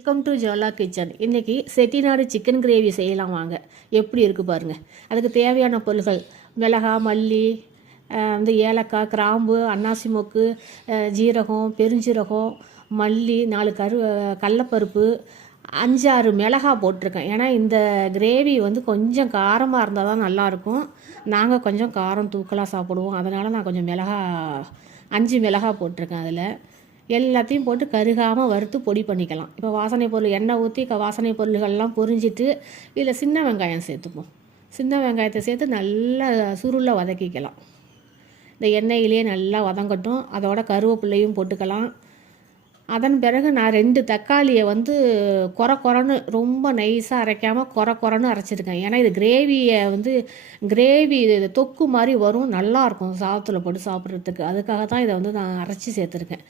Welcome to ஜோலா kitchen. இன்றைக்கி Chettinad chicken gravy செய்யலாம் வாங்க. எப்படி இருக்குது பாருங்கள். அதுக்கு தேவையான பொருட்கள் மிளகாய், மல்லி, ஏலக்காய், கிராம்பு, அன்னாசி மொக்கு, ஜீரகம், பெருஞ்சீரகம், மல்லி, 4 கடலப்பருப்பு, 5-6 மிளகாய் போட்டிருக்கேன். ஏன்னா இந்த கிரேவி கொஞ்சம் காரமாக இருந்தால் தான் நல்லாயிருக்கும். நாங்கள் கொஞ்சம் காரம் தூக்கலாக சாப்பிடுவோம். அதனால் நான் கொஞ்சம் 5 மிளகாய் போட்டிருக்கேன். அதில் எல்லாத்தையும் போட்டு கருகாமல் வறுத்து பொடி பண்ணிக்கலாம். இப்போ வாசனை பொருள் எண்ணெய் ஊற்றி வாசனை பொருள்கள்லாம் பொரிஞ்சிட்டு இதில் சின்ன வெங்காயம் சேர்த்துப்போம். சின்ன வெங்காயத்தை சேர்த்து நல்லா சுருளை வதக்கிக்கலாம். இந்த எண்ணெயிலே நல்லா வதங்கட்டும். அதோட கருவேப்பிலையும் போட்டுக்கலாம். அதன் பிறகு நான் 2 தக்காளியை கொரன்னு ரொம்ப நைஸாக அரைக்காமல் கொரன்னு அரைச்சிருக்கேன். ஏன்னா இது கிரேவி தொக்கு மாதிரி வரும், நல்லாயிருக்கும் சாதத்தில் போட்டு சாப்பிட்றதுக்கு. அதுக்காக தான் இதை நான் அரைச்சி சேர்த்துருக்கேன்.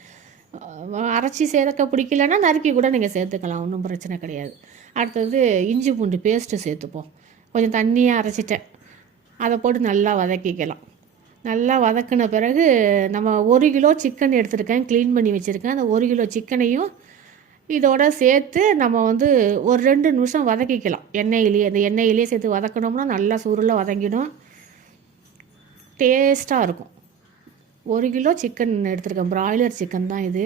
அரைச்சி சேர்க்க பிடிக்கலன்னா நறுக்கி கூட நீங்கள் சேர்த்துக்கலாம், ஒன்றும் பிரச்சனை கிடையாது. அடுத்தது இஞ்சி பூண்டு பேஸ்ட்டு சேர்த்துப்போம். கொஞ்சம் தண்ணியாக அரைச்சிட்டேன். அதை போட்டு நல்லா வதக்கிக்கலாம். நல்லா வதக்கின பிறகு நம்ம 1 கிலோ சிக்கன் எடுத்துருக்கேன், க்ளீன் பண்ணி வச்சுருக்கேன். அந்த 1 கிலோ சிக்கனையும் இதோட சேர்த்து நம்ம ஒரு 2 நிமிஷம் வதக்கிக்கலாம் எண்ணெயிலேயே. அந்த எண்ணெயிலே சேர்த்து வதக்கணும்னா நல்லா சுருளை வதங்கிடும், டேஸ்ட்டாக இருக்கும். 1 கிலோ சிக்கன் எடுத்துருக்கேன், பிராய்லர் சிக்கன் தான் இது.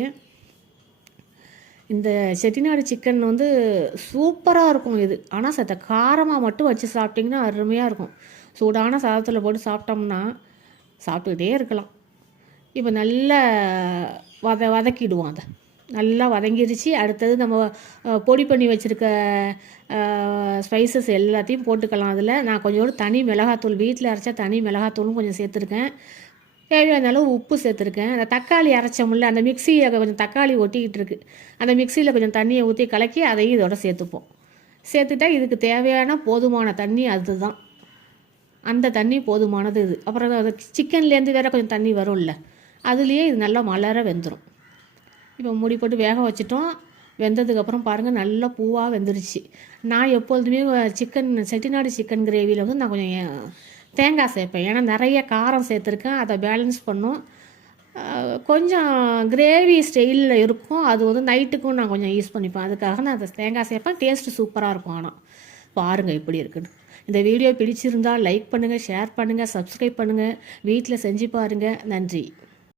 இந்த செட்டிநாடு சிக்கன் சூப்பராக இருக்கும் இது. ஆனால் சத்த காரமாக மட்டும் வச்சு சாப்பிட்டிங்கன்னா அருமையாக இருக்கும். சூடான சாதத்தில் போட்டு சாப்பிட்டோம்னா சாப்பிட்டுக்கிட்டே இருக்கலாம். இப்போ நல்லா வதக்கிடுவோம். அதை நல்லா வதங்கிடுச்சு. அடுத்தது நம்ம பொடி பண்ணி வச்சுருக்க ஸ்பைசஸ் எல்லாத்தையும் போட்டுக்கலாம். அதில் நான் கொஞ்சோண்டு தனி மிளகாத்தூள், வீட்டில் அரைச்சா தனி மிளகாத்தூளும் கொஞ்சம் சேர்த்துருக்கேன். தேவையான அளவு உப்பு சேர்த்துருக்கேன். அந்த தக்காளி அரைச்சோம்ல, அந்த மிக்சியை கொஞ்சம் தக்காளி ஒட்டிக்கிட்டு இருக்குது. அந்த மிக்சியில் கொஞ்சம் தண்ணியை ஊற்றி கலக்கி அதையும் இதோட சேர்த்துப்போம். சேர்த்துட்டா இதுக்கு தேவையான போதுமான தண்ணி அதுதான். அந்த தண்ணி போதுமானது இது. அப்புறம் அது சிக்கன்லேருந்து வேறு கொஞ்சம் தண்ணி வரும்ல, அதுலேயே இது நல்லா மலர வெந்துடும். இப்போ மூடி போட்டு வேக வச்சிட்டோம். வெந்ததுக்கப்புறம் பாருங்கள் நல்லா பூவாக வெந்துருச்சு. நான் எப்பொழுதுமே செட்டிநாடு சிக்கன் கிரேவியில் நான் கொஞ்சம் தேங்காய் சேர்ப்பேன். ஏன்னா நிறைய காரம் சேர்த்துருக்கேன், அதை பேலன்ஸ் பண்ணும். கொஞ்சம் கிரேவி ஸ்டைலில் இருக்கும். அது நைட்டுக்கும் நான் கொஞ்சம் யூஸ் பண்ணிப்பேன். அதுக்காக நான் அதை தேங்காய் சேர்ப்பேன். டேஸ்ட்டு சூப்பராக இருக்கும். ஆனால் பாருங்கள் எப்படி இருக்குன்னு. இந்த வீடியோ பிடிச்சிருந்தால் லைக் பண்ணுங்கள், ஷேர் பண்ணுங்கள், சப்ஸ்கிரைப் பண்ணுங்கள். வீட்டில் செஞ்சு பாருங்கள். நன்றி.